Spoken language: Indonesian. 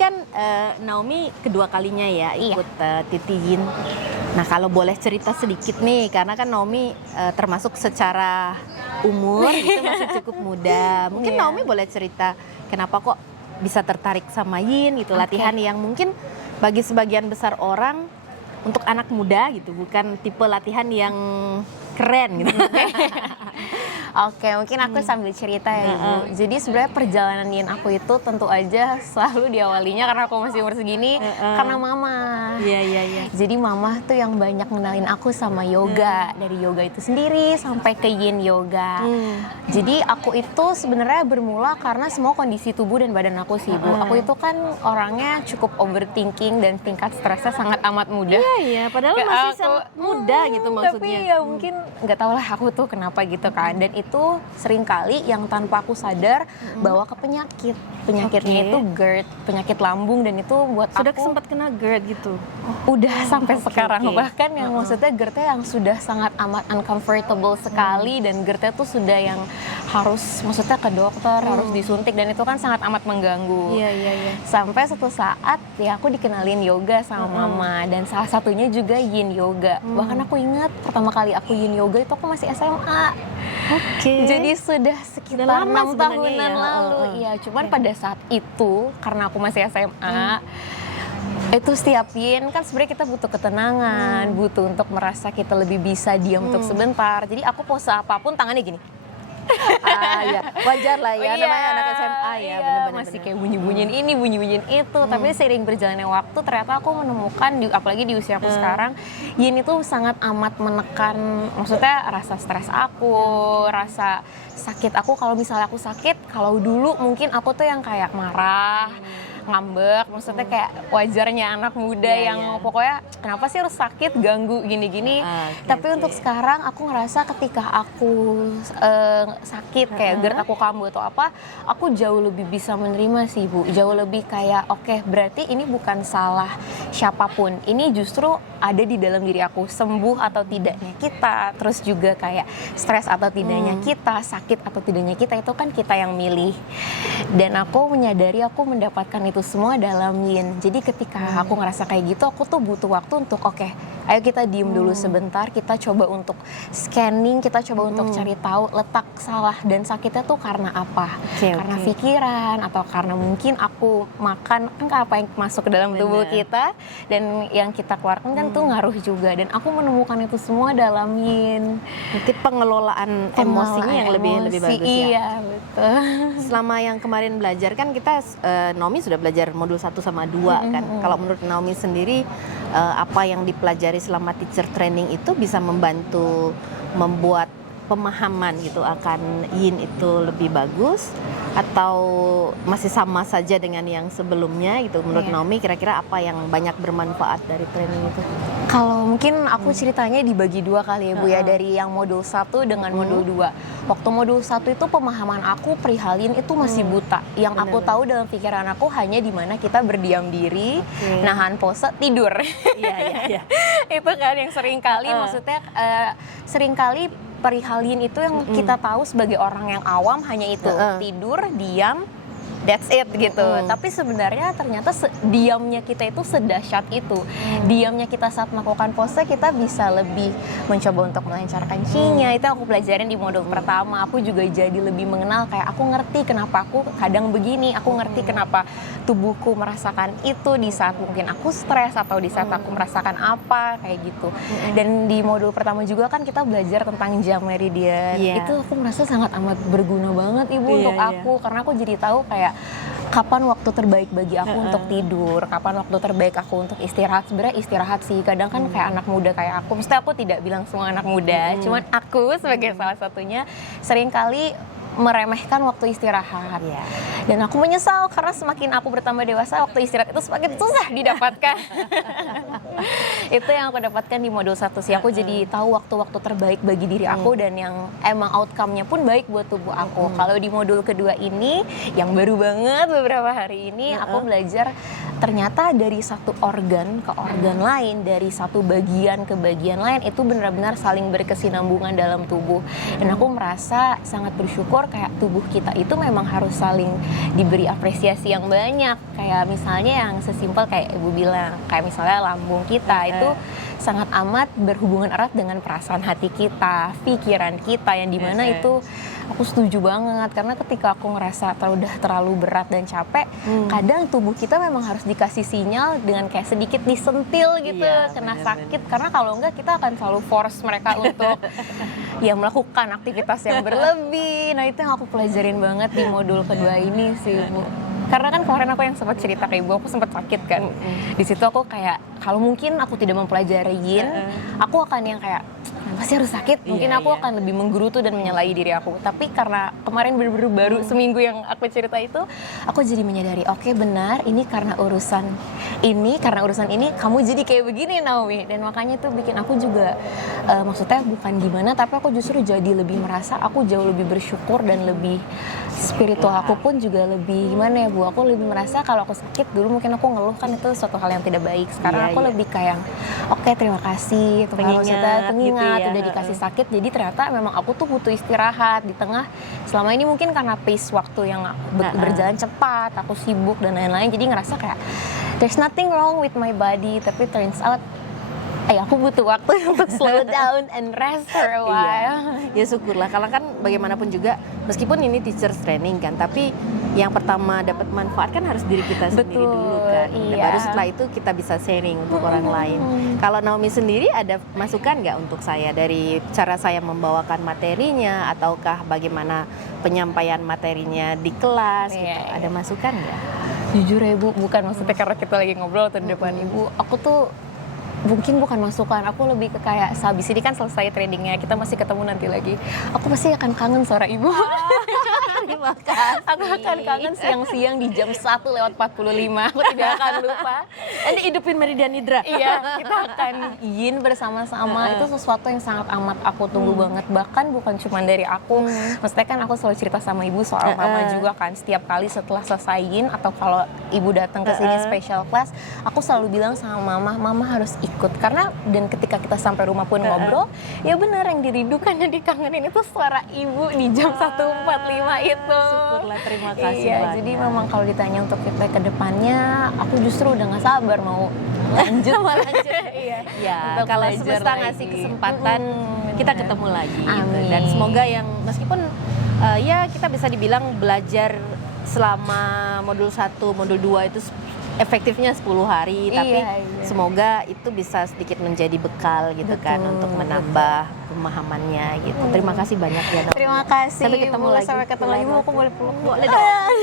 kan Naomi kedua kalinya ya Iya. ikut Titi Yin. Nah kalau boleh cerita sedikit nih, karena kan Naomi termasuk secara umur itu masih cukup muda. Mungkin Iya. Naomi boleh cerita kenapa kok bisa tertarik sama Yin gitu, Oke. latihan yang mungkin bagi sebagian besar orang untuk anak muda gitu, bukan tipe latihan yang keren gitu. Oke, mungkin aku sambil cerita ya Ibu. Jadi sebenarnya perjalanan Yin aku itu tentu aja selalu diawalinya karena aku masih umur segini karena mama. Iya, iya, iya. Jadi mama tuh yang banyak ngenalin aku sama yoga, dari yoga itu sendiri sampai ke Yin yoga. Jadi aku itu sebenarnya bermula karena semua kondisi tubuh dan badan aku sih Ibu. Aku itu kan orangnya cukup overthinking dan tingkat stresnya sangat amat mudah. Iya, iya, padahal Kayak masih aku, sangat muda gitu maksudnya. Tapi ya mungkin nggak tahu lah aku tuh kenapa gitu kan. Dan itu seringkali yang tanpa aku sadar bawa ke penyakit. Penyakitnya Oke. itu GERD, penyakit lambung, dan itu buat Sudah aku sempat kena GERD gitu. udah sampai oke, sekarang. oke. Bahkan yang maksudnya GERD-nya yang sudah sangat amat uncomfortable sekali, dan GERD-nya tuh sudah yang harus maksudnya ke dokter, harus disuntik, dan itu kan sangat amat mengganggu. Iya, iya, iya. Sampai suatu saat ya aku dikenalin yoga sama mama, dan salah satunya juga Yin yoga. Bahkan aku ingat pertama kali aku Yin yoga itu aku masih SMA. Oke. Jadi sudah sekitar lama 6 sebenarnya tahunan ya. lalu. Iya, cuman pada saat itu karena aku masih SMA, itu setiap Yin kan sebenarnya kita butuh ketenangan, butuh untuk merasa kita lebih bisa diam untuk sebentar. Jadi aku pose apapun tangannya gini. Ya, wajar lah ya, Iya, namanya anak SMA ya, iya, bener-bener. masih kayak bunyi-bunyiin ini, bunyi-bunyiin itu. Tapi seiring berjalannya waktu ternyata aku menemukan, apalagi di usia aku sekarang, Yin itu sangat amat menekan, maksudnya rasa stres aku, rasa sakit aku. Kalau misalnya aku sakit, kalau dulu mungkin aku tuh yang kayak marah, ngambek, maksudnya kayak wajarnya anak muda Iya, yang iya. pokoknya kenapa sih harus sakit, ganggu gini-gini. Oke, Tapi oke. untuk sekarang aku ngerasa ketika aku sakit kayak GERD aku kambuh atau apa, aku jauh lebih bisa menerima sih Bu. Jauh lebih kayak oke, berarti ini bukan salah siapapun. Ini justru ada di dalam diri aku. Sembuh atau tidaknya kita, terus juga kayak stres atau tidaknya kita, sakit atau tidaknya kita, itu kan kita yang milih. Dan aku menyadari aku mendapatkan itu semua dalam Yin. Jadi ketika aku ngerasa kayak gitu, aku tuh butuh waktu untuk oke, ayo kita diem dulu sebentar, kita coba untuk scanning, kita coba untuk cari tahu letak salah dan sakitnya tuh karena apa. Oke, Karena oke. pikiran atau karena mungkin aku makan apa yang masuk ke dalam tubuh Bener. kita, dan yang kita keluarkan kan tuh ngaruh juga. Dan aku menemukan itu semua dalam Yin. Mungkin pengelolaan emosinya yang lebih Emosi, bagus ya. Iya, betul. Selama yang kemarin belajar kan kita Naomi sudah belajar modul 1 sama 2 kan. Kalau menurut Naomi sendiri apa yang dipelajari selama teacher training itu bisa membantu membuat pemahaman gitu akan Yin itu lebih bagus atau masih sama saja dengan yang sebelumnya gitu. Menurut Iya. Naomi kira-kira apa yang banyak bermanfaat dari training itu? Kalau mungkin aku ceritanya dibagi dua kali ya Bu ya, dari yang modul 1 dengan modul 2. Waktu modul 1 itu pemahaman aku perihal Yin itu masih buta. Yang aku tahu dalam pikiran aku hanya di mana kita berdiam diri, Oke. nahan pose, tidur. Iya, iya, iya. Itu kan yang sering kali, maksudnya sering kali perihal Yin itu yang kita tahu sebagai orang yang awam hanya itu, tidur, diam, that's it gitu. Tapi sebenarnya ternyata diamnya kita itu sedahsyat itu. Diamnya kita saat melakukan pose, kita bisa lebih mencoba untuk melancarkan Qi-nya. Itu aku pelajarin di modul pertama. Aku juga jadi lebih mengenal, kayak aku ngerti kenapa aku kadang begini, aku ngerti kenapa tubuhku merasakan itu di saat mungkin aku stres atau di saat aku merasakan apa kayak gitu. Dan di modul pertama juga kan kita belajar tentang jam meridian. Iya. Itu aku merasa sangat amat berguna banget Ibu Iya, untuk iya. aku, karena aku jadi tahu kayak kapan waktu terbaik bagi aku untuk tidur, kapan waktu terbaik aku untuk istirahat. Sebenarnya istirahat sih, kadang kan kayak anak muda kayak aku, mesti aku tidak bilang semua anak muda, cuman aku sebagai salah satunya seringkali meremehkan waktu istirahat. Iya. Dan aku menyesal karena semakin aku bertambah dewasa, waktu istirahat itu semakin susah didapatkan. Itu yang aku dapatkan di modul 1 sih. Aku jadi tahu waktu-waktu terbaik bagi diri aku dan yang emang outcome-nya pun baik buat tubuh aku. Kalau di modul kedua ini, yang baru banget beberapa hari ini, aku belajar ternyata dari satu organ ke organ lain, dari satu bagian ke bagian lain itu benar-benar saling berkesinambungan dalam tubuh. Dan aku merasa sangat bersyukur kayak tubuh kita itu memang harus saling diberi apresiasi yang banyak. Kayak misalnya yang sesimpel kayak Ibu bilang, kayak misalnya lambung kita itu sangat amat berhubungan erat dengan perasaan hati kita, pikiran kita, yang dimana itu aku setuju banget. Karena ketika aku ngerasa udah terlalu berat dan capek, kadang tubuh kita memang harus dikasih sinyal dengan kayak sedikit disentil gitu, kena sakit. Karena kalau enggak kita akan selalu force mereka untuk ya melakukan aktivitas yang berlebih. Nah itu yang aku pelajarin banget di modul kedua ini sih, Bu. Karena kan kemarin aku yang sempat cerita ke Ibu, aku sempat sakit kan. Di situ aku kayak, kalau mungkin aku tidak mempelajari yin, aku akan yang kayak, pasti harus sakit. Mungkin aku akan lebih menggerutu dan menyalahi diri aku. Tapi karena kemarin bener-bener baru seminggu yang aku cerita itu, aku jadi menyadari, oke, benar, ini karena urusan ini kamu jadi kayak begini, Naomi. Dan makanya itu bikin aku juga, maksudnya bukan gimana, tapi aku justru jadi lebih merasa aku jauh lebih bersyukur dan lebih spiritual aku pun juga lebih gimana ya, Bu, aku lebih merasa kalau aku sakit dulu mungkin aku ngeluh kan itu suatu hal yang tidak baik. Sekarang aku lebih kayak oke, terima kasih pengingat gitu ya. Udah dikasih sakit, jadi ternyata memang aku tuh butuh istirahat di tengah selama ini mungkin karena pace waktu yang berjalan cepat, aku sibuk dan lain-lain, jadi ngerasa kayak there's nothing wrong with my body, tapi turns out aku butuh waktu untuk slow down and rest for a while. Ya syukurlah, karena kan bagaimanapun juga meskipun ini teacher training kan, tapi yang pertama dapat manfaat kan harus diri kita sendiri dulu kan. Dan baru setelah itu kita bisa sharing untuk orang lain. Kalau Naomi sendiri ada masukan nggak untuk saya dari cara saya membawakan materinya, ataukah bagaimana penyampaian materinya di kelas gitu? Ada masukan nggak? Jujur ya, Bu, bukan maksudnya karena kita lagi ngobrol atau di depan Ibu, aku tuh mungkin bukan masukan, aku lebih ke kayak sehabis ini kan selesai trainingnya, kita masih ketemu nanti lagi, aku pasti akan kangen suara Ibu. Terima kasih. Aku akan kangen siang-siang di jam 1:45, aku tidak akan lupa. Ini hidupin Meridian Nidra. Iya, kita akan yin bersama-sama. Itu sesuatu yang sangat amat aku tunggu banget. Bahkan bukan cuma dari aku, maksudnya kan aku selalu cerita sama Ibu soal Mama juga kan. Setiap kali setelah selesai yin atau kalau Ibu datang ke sini special class, aku selalu bilang sama Mama harus ikut. Karena dan ketika kita sampai rumah pun ngobrol, ya benar yang dirindukan dan dikangenin itu suara Ibu di jam 1:45 itu. Syukurlah, terima kasih banyak. Jadi memang kalau ditanya untuk feedback ke depannya, aku justru udah gak sabar mau lanjut. Ya, kalau semesta ngasih kesempatan, kita ketemu lagi. Gitu. Dan semoga yang meskipun ya kita bisa dibilang belajar selama modul 1, modul 2 itu efektifnya 10 hari, tapi semoga itu bisa sedikit menjadi bekal gitu kan untuk menambah pemahamannya gitu. Terima kasih banyak ya, Naomi. Terima kasih. Sampai ketemu lagi. Sampai ketemu lagi. Aku boleh peluk. Boleh dong.